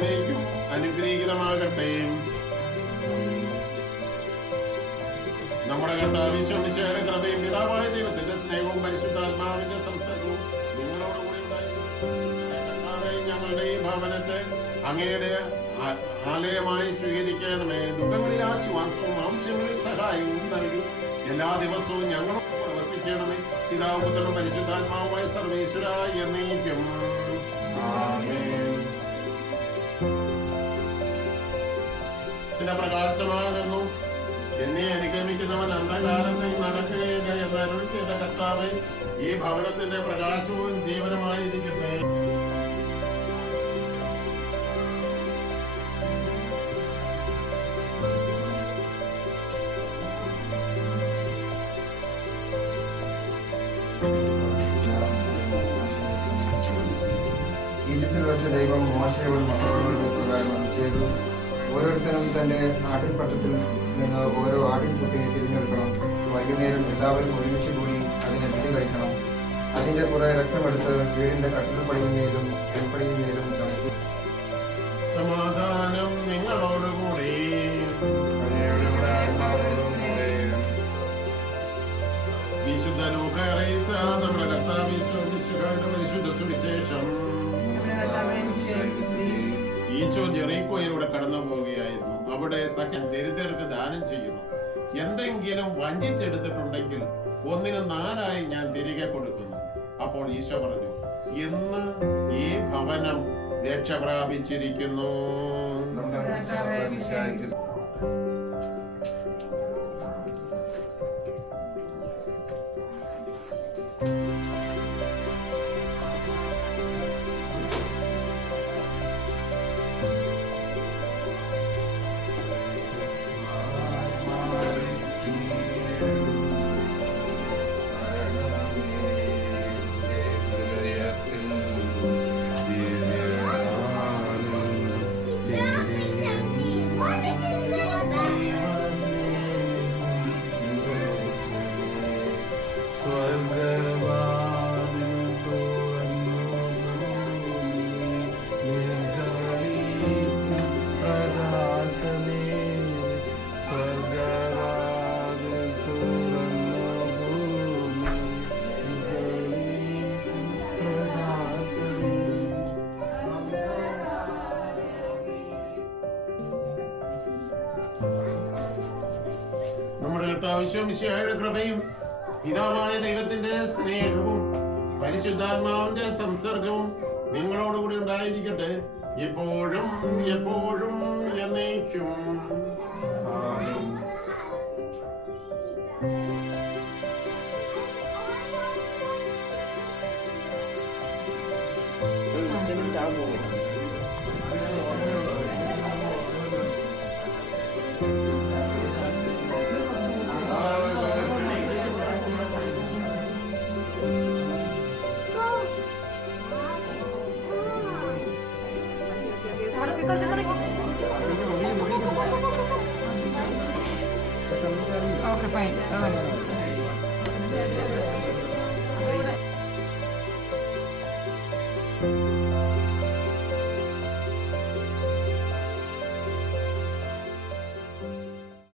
എന്നേക്കും അനുഗ്രഹീതമാകട്ടെ. നമ്മുടെ കർത്താവ് ഈശോ മിശിഹായുടെ കൃപയും പിതാവായ ദൈവത്തിന്റെ സ്നേഹവും പരിശുദ്ധാത്മാവിന്റെ സംസർഗവും നിങ്ങളോടുകൂടി ഉണ്ടായിരിക്കട്ടെ. ഞങ്ങളുടെ ഈ ഭവനത്തെ അങ്ങയുടെ ആലയമായി സ്വീകരിക്കണമേ. ദുഃഖങ്ങളിൽ ആശ്വാസവും ആവശ്യങ്ങളിൽ സഹായവും നൽകി എല്ലാ ദിവസവും ഞങ്ങളോട് വസിക്കണമേ. പിതാവ് പുത്രനും പരിശുദ്ധാത്മാവുമായ സർവേശ്വര എന്നേക്കും. പ്രകാശമാകുന്നു. എന്നെ അനുഗമിക്കുന്നവൻ അന്ധകാരത്തിൽ നടക്കുകയില്ല എന്ന് അരുൾ ചെയ്ത കർത്താവേ, ഈ ഭവനത്തിന്റെ പ്രകാശവും ജീവനുമായിരിക്കട്ടെ. ഈജിപ്തിൽ വെച്ച ദൈവം മോശയോട് മക്കളോട് പ്രകാരം ചെയ്തു. ഓരോരുത്തരും തന്റെ ആട്ടിൻപറ്റത്തിൽ നിന്ന് ഓരോ ആട്ടിൻകുട്ടിയെ തിരഞ്ഞെടുക്കണം. വൈകുന്നേരം എല്ലാവരും ഒരുമിച്ച് കൂടി അതിനെ ബലി കഴിക്കണം. അതിന്റെ കുറെ രക്തമെടുത്ത് വീടിന്റെ കട്ടിൽപ്പടിയിന്മേലും കൽപ്പടിയിന്മേലും തളിക്കും. സമാധാനം നിങ്ങളോടുകൂടി. വിശുദ്ധ ലൂക്ക അറിയിച്ച നമ്മുടെ കർത്താവ് പരിശുദ്ധ സുവിശേഷം. ഈശോ ജെറീക്കോയിലൂടെ കടന്നു പോവുകയായിരുന്നു. അവിടെ സഖ്യം ദരിദ്രർക്ക് ദാനം ചെയ്യുന്നു. എന്തെങ്കിലും വഞ്ചിച്ചെടുത്തിട്ടുണ്ടെങ്കിൽ 1-ന് 4 ഞാൻ തിരികെ കൊടുക്കുന്നു. അപ്പോൾ ഈശോ പറഞ്ഞു, ഇന്ന് ഈ ഭവനം രക്ഷ പ്രാപിച്ചിരിക്കുന്നു. ഈശോയുടെ കൃപയും പിതാവായ ദൈവത്തിന്റെ സ്നേഹവും പരിശുദ്ധാത്മാവിന്റെ സംസർഗവും നിങ്ങളോടുകൂടി ഉണ്ടായിരിക്കട്ടെ, എപ്പോഴും എപ്പോഴും എന്നേക്കും. Okay, fine.